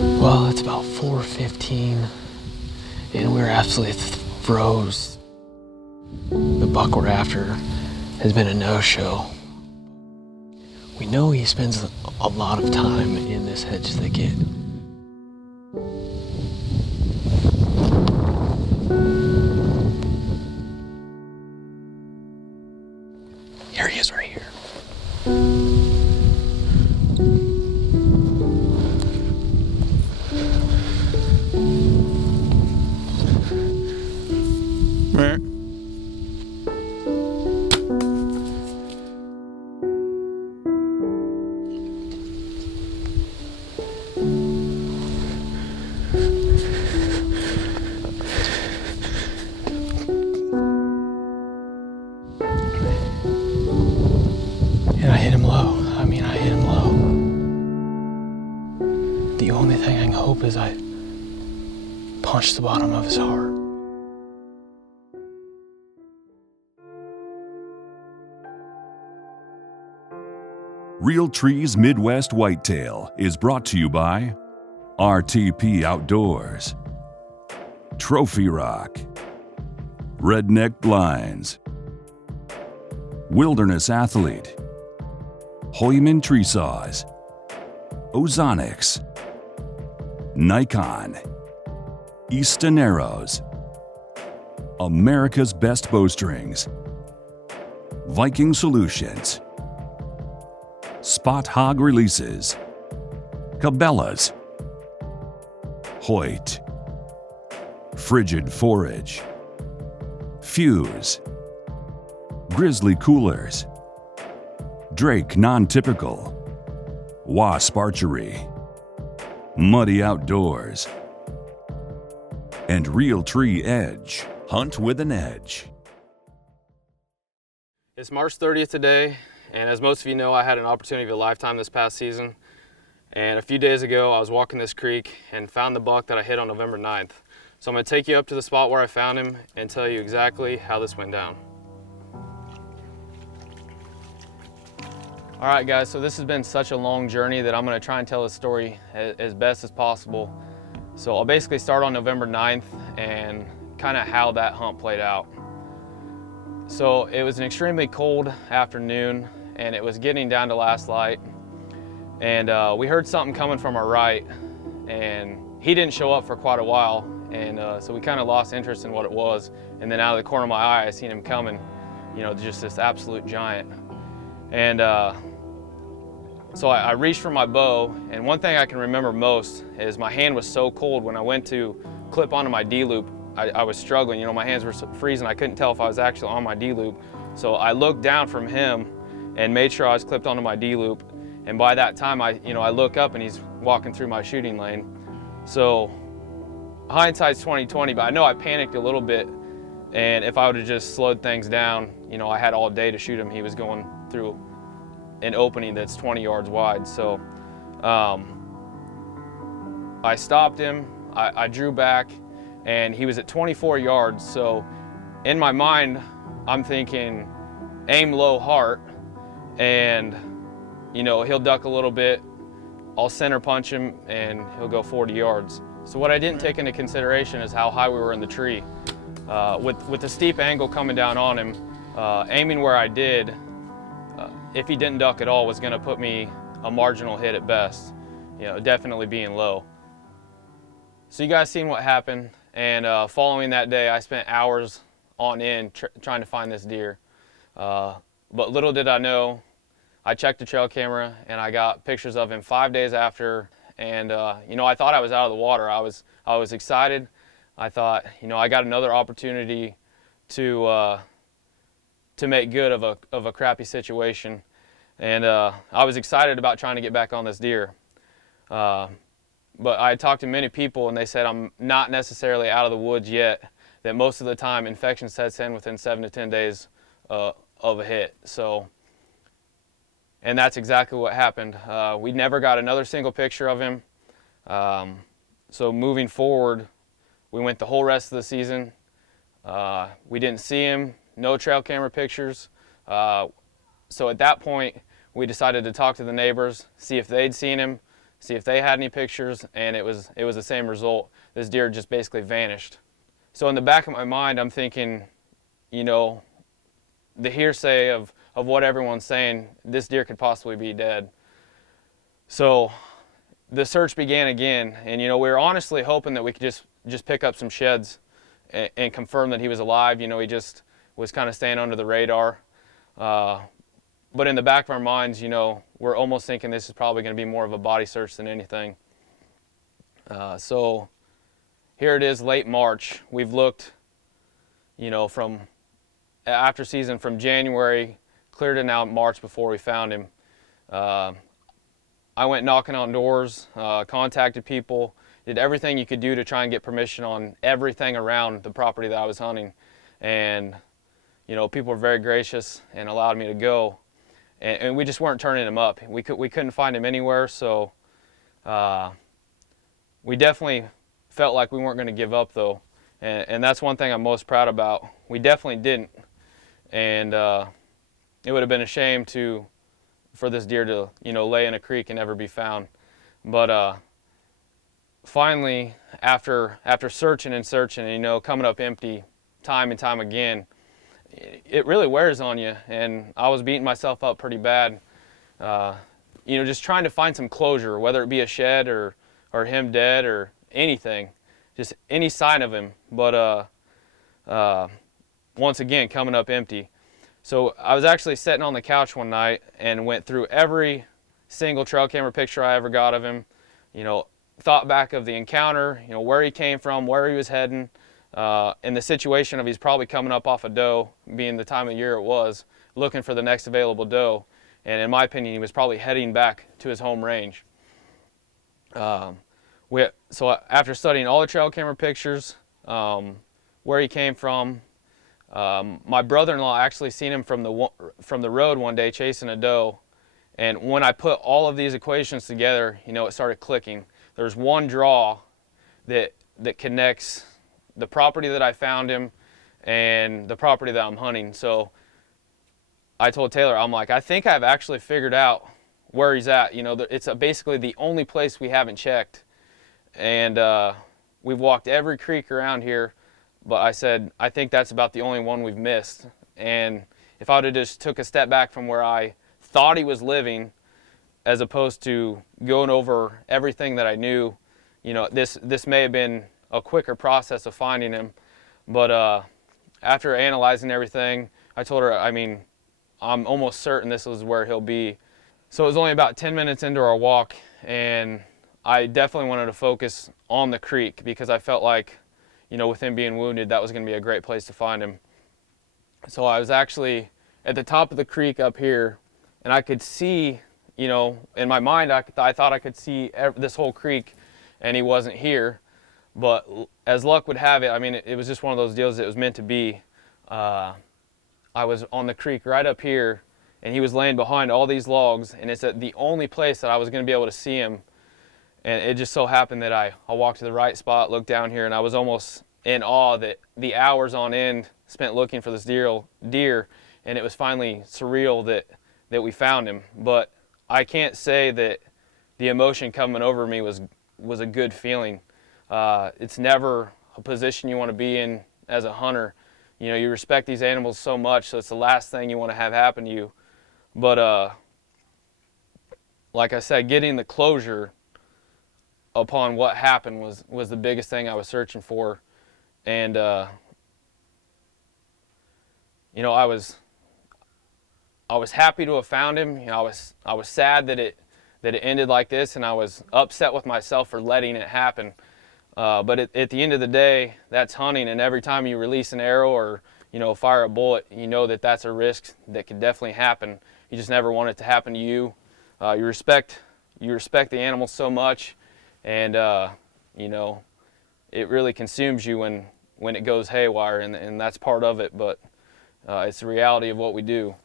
Well, it's about 4:15, and we're absolutely froze. The buck we're after has been a no-show. We know he spends a lot of time in this hedge thicket. Here he is right here. And I hit him low. I hit him low. The only thing I can hope is I punched the bottom of his heart. Realtree's Midwest Whitetail is brought to you by RTP Outdoors, Trophy Rock, Redneck Blinds, Wilderness Athlete, Hoyman Tree Saws, Ozonics, Nikon, Easton Arrows, America's Best Bowstrings, Viking Solutions, Spot Hog Releases, Cabela's, Hoyt, Frigid Forage, Fuse, Grizzly Coolers, Drake Non-Typical, Wasp Archery, Muddy Outdoors, and Realtree Edge. Hunt with an edge. It's March 30th today, and as most of you know, I had an opportunity of a lifetime this past season. And a few days ago, I was walking this creek and found the buck that I hit on November 9th. So I'm gonna take you up to the spot where I found him and tell you exactly how this went down. All right, guys, so this has been such a long journey that I'm gonna try and tell the story as best as possible. So I'll basically start on November 9th and kind of how that hunt played out. So it was an extremely cold afternoon, and it was getting down to last light. And we heard something coming from our right, and he didn't show up for quite a while. And so we kind of lost interest in what it was. And then out of the corner of my eye, I seen him coming, just this absolute giant. And so I reached for my bow, and one thing I can remember most is my hand was so cold when I went to clip onto my D-loop. I was struggling, my hands were freezing. I couldn't tell if I was actually on my D-loop. So I looked down from him and made sure I was clipped onto my D-loop. And by that time, I look up and he's walking through my shooting lane. So hindsight's 20/20, but I know I panicked a little bit. And if I would have just slowed things down, I had all day to shoot him. He was going through an opening that's 20 yards wide. So I stopped him, I drew back, and he was at 24 yards. So in my mind, I'm thinking aim low heart, and he'll duck a little bit, I'll center punch him, and he'll go 40 yards. So what I didn't take into consideration is how high we were in the tree. With the steep angle coming down on him, aiming where I did, if he didn't duck at all, was gonna put me a marginal hit at best, definitely being low. So you guys seen what happened, and following that day, I spent hours on end trying to find this deer. But little did I know, I checked the trail camera and I got pictures of him 5 days after, and I thought I was out of the water. I was excited. I thought, I got another opportunity to make good of a crappy situation, and I was excited about trying to get back on this deer. But I talked to many people, and they said I'm not necessarily out of the woods yet, that most of the time infection sets in within 7 to 10 days of a hit. And that's exactly what happened. We never got another single picture of him. So moving forward, we went the whole rest of the season. We didn't see him, no trail camera pictures. So at that point, we decided to talk to the neighbors, see if they'd seen him, see if they had any pictures, and it was the same result. This deer just basically vanished. So in the back of my mind, I'm thinking, you know, the hearsay of what everyone's saying, this deer could possibly be dead. So the search began again, and you know, we were honestly hoping that we could just pick up some sheds and confirm that he was alive. You know, he just was kind of staying under the radar. But in the back of our minds, you know, we're almost thinking this is probably going to be more of a body search than anything. So here it is, late March. We've looked, you know, from after season from January clear to now March before we found him. I went knocking on doors, contacted people, did everything you could do to try and get permission on everything around the property that I was hunting. And, you know, people were very gracious and allowed me to go. And we just weren't turning him up. We couldn't find him anywhere, so we definitely felt like we weren't going to give up, though. And that's one thing I'm most proud about. We definitely didn't. And it would have been a shame for this deer to, you know, lay in a creek and never be found. But finally, after searching and searching, you know, coming up empty time and time again, it really wears on you. And I was beating myself up pretty bad, you know, just trying to find some closure, whether it be a shed or him dead or anything, just any sign of him. But once again, coming up empty. So I was actually sitting on the couch one night and went through every single trail camera picture I ever got of him, you know, thought back of the encounter, you know, where he came from, where he was heading, and the situation of he's probably coming up off a doe, being the time of year it was, looking for the next available doe. And in my opinion, he was probably heading back to his home range. So after studying all the trail camera pictures, where he came from, my brother-in-law actually seen him from the road one day chasing a doe. And when I put all of these equations together, you know, it started clicking. There's one draw that connects the property that I found him and the property that I'm hunting. So I told Taylor, I'm like, I think I've actually figured out where he's at. You know, it's basically the only place we haven't checked. And we've walked every creek around here, but I said, I think that's about the only one we've missed. And if I would have just took a step back from where I thought he was living, as opposed to going over everything that I knew, you know, this may have been a quicker process of finding him. But after analyzing everything, I told her, I mean, I'm almost certain this is where he'll be. So it was only about 10 minutes into our walk, and I definitely wanted to focus on the creek because I felt like, you know, with him being wounded, that was going to be a great place to find him. So I was actually at the top of the creek up here, and I could see, you know, in my mind, I thought I could see this whole creek, and he wasn't here. But as luck would have it, I mean, it was just one of those deals that was meant to be. I was on the creek right up here, and he was laying behind all these logs, and it's at the only place that I was going to be able to see him. And it just so happened that I walked to the right spot, looked down here, and I was almost in awe that the hours on end spent looking for this deer, and it was finally surreal that we found him. But I can't say that the emotion coming over me was a good feeling. It's never a position you want to be in as a hunter. You know, you respect these animals so much, so it's the last thing you want to have happen to you. But like I said, getting the closure upon what happened was the biggest thing I was searching for. And you know, I was happy to have found him. You know, I was sad that it ended like this, and I was upset with myself for letting it happen. But at the end of the day, that's hunting, and every time you release an arrow or, you know, fire a bullet, you know that that's a risk that could definitely happen. You just never want it to happen to you. You respect the animal so much, and you know, it really consumes you when it goes haywire, and that's part of it. But it's the reality of what we do.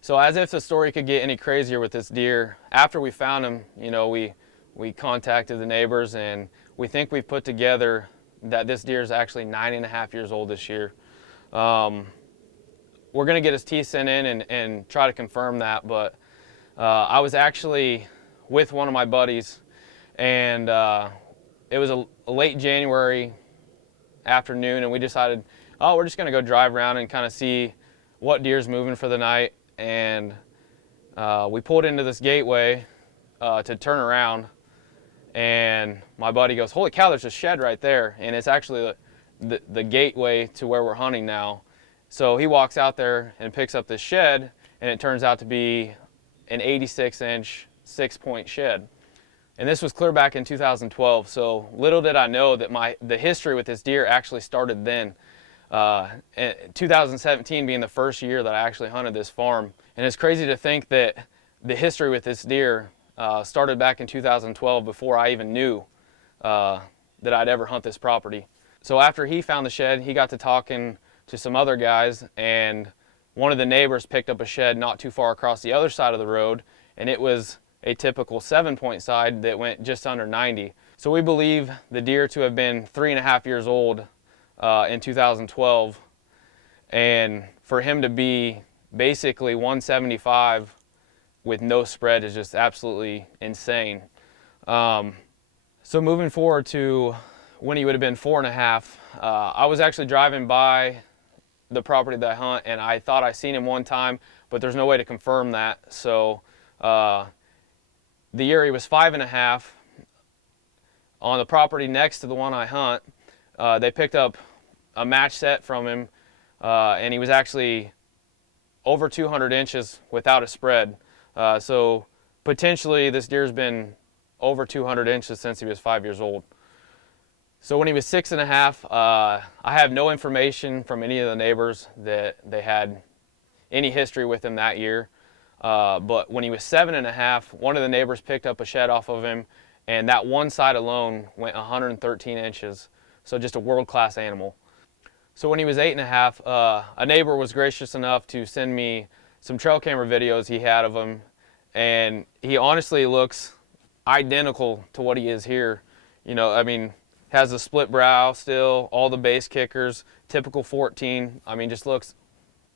So as if the story could get any crazier with this deer, after we found him, you know, we contacted the neighbors, and we think we've put together that this deer is actually 9.5 years old this year. We're going to get his teeth sent in and try to confirm that, but I was actually with one of my buddies, and it was a late January afternoon, and we decided, oh, we're just gonna go drive around and kind of see what deer's moving for the night. And we pulled into this gateway to turn around, and my buddy goes, holy cow, there's a shed right there, and it's actually the gateway to where we're hunting now. So he walks out there and picks up this shed, and it turns out to be an 86-inch 6-point shed. And this was clear back in 2012, so little did I know that the history with this deer actually started then. 2017 being the first year that I actually hunted this farm. And it's crazy to think that the history with this deer started back in 2012 before I even knew that I'd ever hunt this property. So after he found the shed, he got to talking to some other guys, and one of the neighbors picked up a shed not too far across the other side of the road, and it was a typical 7-point side that went just under 90. So we believe the deer to have been 3.5 years old in 2012, and for him to be basically 175 with no spread is just absolutely insane. So moving forward to when he would have been 4.5, I was actually driving by the property that I hunt, and I thought I seen him one time, but there's no way to confirm that. So the year he was 5.5, on the property next to the one I hunt, they picked up a match set from him, and he was actually over 200 inches without a spread. So potentially this deer's been over 200 inches since he was 5 years old. So when he was 6.5, I have no information from any of the neighbors that they had any history with him that year. But when he was 7.5, one of the neighbors picked up a shed off of him, and that one side alone went 113 inches. So just a world-class animal. So when he was 8.5, a neighbor was gracious enough to send me some trail camera videos he had of him, and he honestly looks identical to what he is here. You know, I mean, has the split brow still, all the base kickers, typical 14. I mean, just looks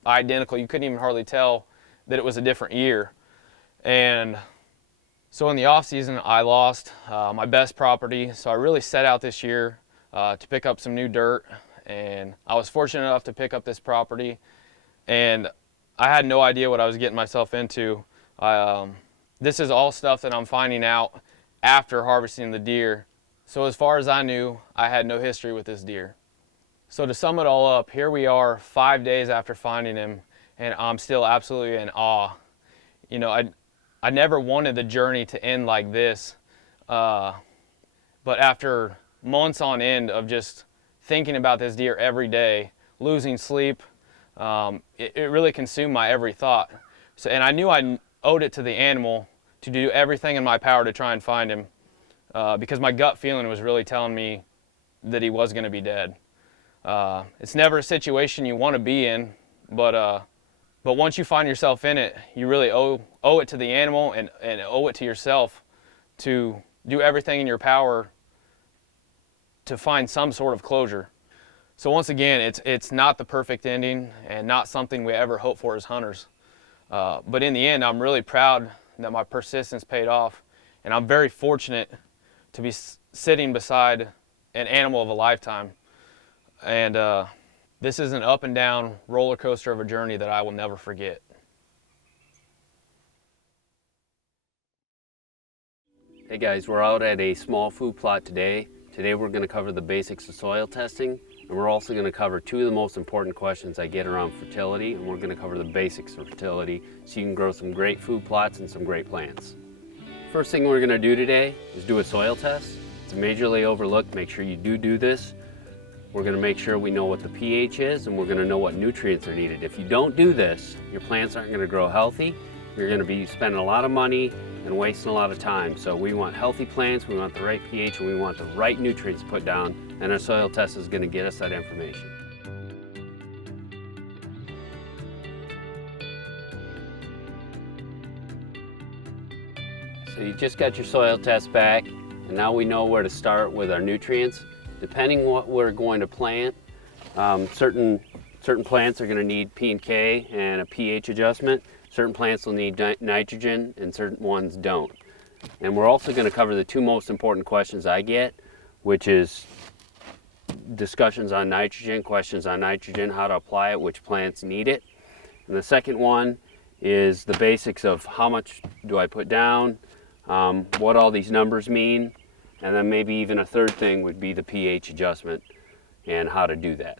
identical. You couldn't even hardly tell that it was a different year. And so in the off season, I lost my best property. So I really set out this year to pick up some new dirt, and I was fortunate enough to pick up this property, and I had no idea what I was getting myself into. This is all stuff that I'm finding out after harvesting the deer. So as far as I knew, I had no history with this deer. So to sum it all up, here we are 5 days after finding him, and I'm still absolutely in awe. You know, I never wanted the journey to end like this, but after months on end of just thinking about this deer every day, losing sleep, it really consumed my every thought. So, and I knew I owed it to the animal to do everything in my power to try and find him, because my gut feeling was really telling me that he was going to be dead. It's never a situation you want to be in, but once you find yourself in it, you really owe it to the animal and owe it to yourself to do everything in your power to find some sort of closure. So once again, it's not the perfect ending and not something we ever hope for as hunters. But in the end, I'm really proud that my persistence paid off, and I'm very fortunate to be sitting beside an animal of a lifetime. And this is an up and down roller coaster of a journey that I will never forget. Hey guys, we're out at a small food plot today. Today we're going to cover the basics of soil testing, and we're also going to cover two of the most important questions I get around fertility, and we're going to cover the basics of fertility so you can grow some great food plots and some great plants. First thing we're going to do today is do a soil test. It's majorly overlooked. Make sure you do this. We're going to make sure we know what the pH is, and we're going to know what nutrients are needed. If you don't do this, your plants aren't going to grow healthy. You're going to be spending a lot of money and wasting a lot of time. So we want healthy plants, we want the right pH, and we want the right nutrients put down, and our soil test is going to get us that information. So you just got your soil test back, and now we know where to start with our nutrients. Depending what we're going to plant, certain plants are going to need P and K and a pH adjustment. Certain plants will need nitrogen and certain ones don't. And we're also going to cover the two most important questions I get, which is discussions on nitrogen, questions on nitrogen, how to apply it, which plants need it. And the second one is the basics of how much do I put down, what all these numbers mean, and then maybe even a third thing would be the pH adjustment and how to do that.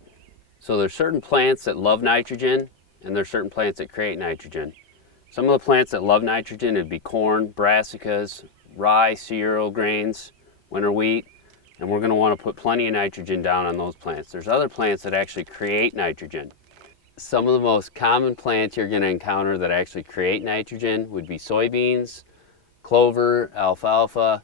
So there's certain plants that love nitrogen, and there's certain plants that create nitrogen. Some of the plants that love nitrogen would be corn, brassicas, rye, cereal grains, winter wheat, and we're going to want to put plenty of nitrogen down on those plants. There's other plants that actually create nitrogen. Some of the most common plants you're going to encounter that actually create nitrogen would be soybeans, clover, alfalfa,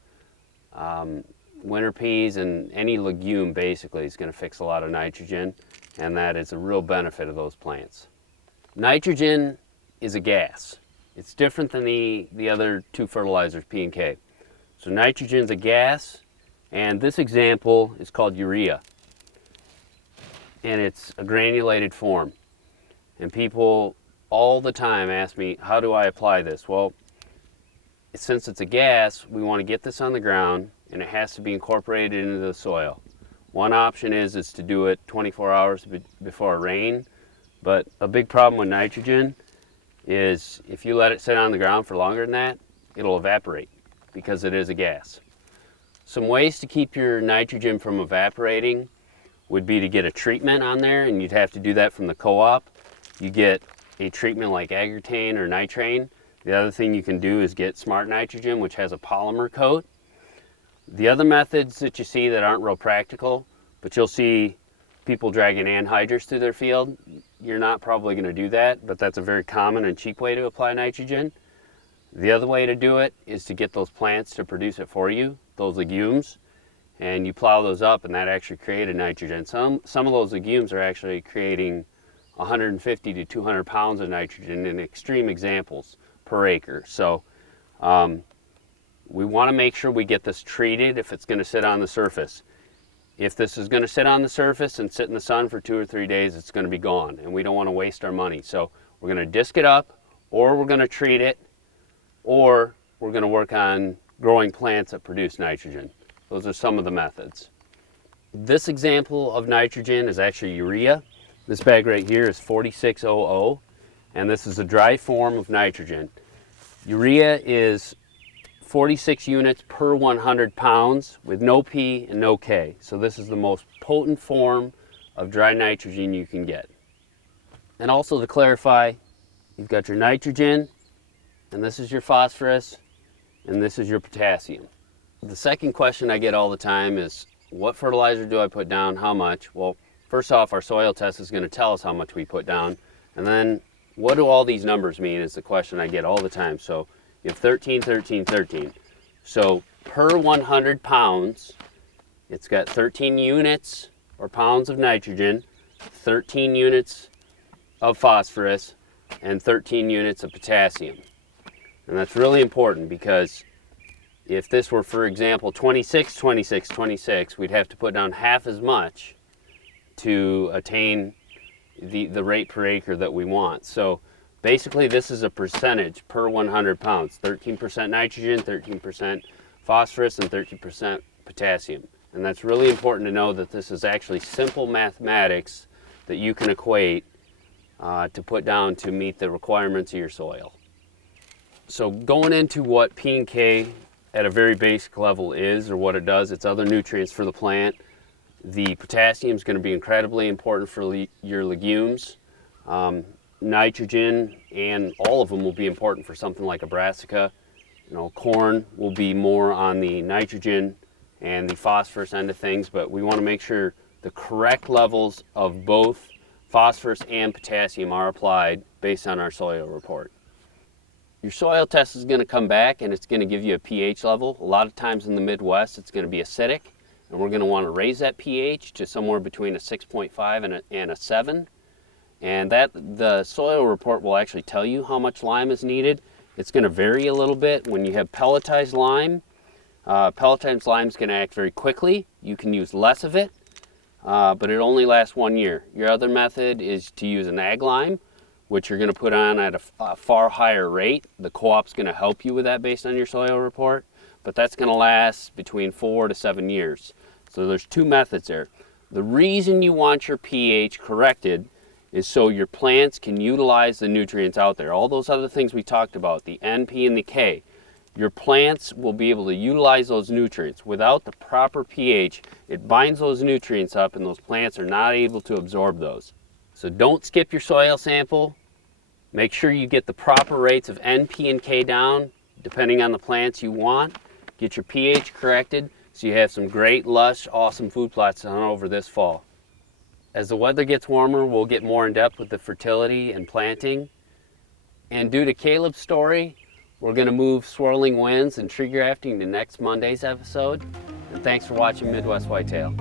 winter peas, and any legume basically is going to fix a lot of nitrogen, and that is a real benefit of those plants. Nitrogen is a gas. It's different than the other two fertilizers, P and K. So nitrogen is a gas, and this example is called urea, and it's a granulated form. And people all the time ask me, how do I apply this? Well, since it's a gas, we want to get this on the ground, and it has to be incorporated into the soil. One option is to do it 24 hours before rain, but a big problem with nitrogen is if you let it sit on the ground for longer than that, it'll evaporate because it is a gas. Some ways to keep your nitrogen from evaporating would be to get a treatment on there, and you'd have to do that from the co-op. You get a treatment like Agritane or Nitrane. The other thing you can do is get Smart Nitrogen, which has a polymer coat. The other methods that you see that aren't real practical, but you'll see people dragging anhydrous through their field. You're not probably going to do that, but that's a very common and cheap way to apply nitrogen. The other way to do it is to get those plants to produce it for you, those legumes, and you plow those up, and that actually created nitrogen. Some of those legumes are actually creating 150 to 200 pounds of nitrogen in extreme examples per acre. So we want to make sure we get this treated if it's going to sit on the surface. If this is going to sit on the surface and sit in the sun for 2 or 3 days, it's going to be gone, and we don't want to waste our money. So we're going to disc it up, or we're going to treat it, or we're going to work on growing plants that produce nitrogen. Those are some of the methods. This example of nitrogen is actually urea. This bag right here is 4600, and this is a dry form of nitrogen. Urea is 46 units per 100 pounds with no P and no K. So this is the most potent form of dry nitrogen you can get. And also to clarify, you've got your nitrogen, and this is your phosphorus, and this is your potassium. The second question I get all the time is, what fertilizer do I put down, how much? Well, first off, our soil test is going to tell us how much we put down, and then what do all these numbers mean is the question I get all the time. So you have 13, 13, 13. So per 100 pounds, it's got 13 units or pounds of nitrogen, 13 units of phosphorus, and 13 units of potassium. And that's really important because if this were, for example, 26, 26, 26, we'd have to put down half as much to attain the rate per acre that we want. So basically this is a percentage per 100 pounds, 13% nitrogen, 13% phosphorus, and 13% potassium. And that's really important to know that this is actually simple mathematics that you can equate to put down to meet the requirements of your soil. So going into what P and K at a very basic level is, or what it does, it's other nutrients for the plant. The potassium is going to be incredibly important for your legumes. Nitrogen and all of them will be important for something like a brassica. Corn will be more on the nitrogen and the phosphorus end of things, but we want to make sure the correct levels of both phosphorus and potassium are applied based on our soil report. Your soil test is going to come back and it's going to give you a pH level. A lot of times in the Midwest it's going to be acidic, and we're going to want to raise that pH to somewhere between a 6.5 and a 7. And the soil report will actually tell you how much lime is needed. It's going to vary a little bit. When you have pelletized lime, pelletized lime is going to act very quickly. You can use less of it, but it only lasts 1 year. Your other method is to use an ag lime, which you're going to put on at a far higher rate. The co-op's going to help you with that based on your soil report. but that's going to last between 4 to 7 years. So there's two methods there. The reason you want your pH corrected is so your plants can utilize the nutrients out there. All those other things we talked about, the N, P, and the K, your plants will be able to utilize those nutrients. Without the proper pH, it binds those nutrients up and those plants are not able to absorb those. So don't skip your soil sample. Make sure you get the proper rates of N, P, and K down, depending on the plants you want. Get your pH corrected so you have some great, lush, awesome food plots on over this fall. As the weather gets warmer, we'll get more in depth with the fertility and planting. And due to Caleb's story, we're going to move swirling winds and tree grafting to next Monday's episode. And thanks for watching Midwest Whitetail.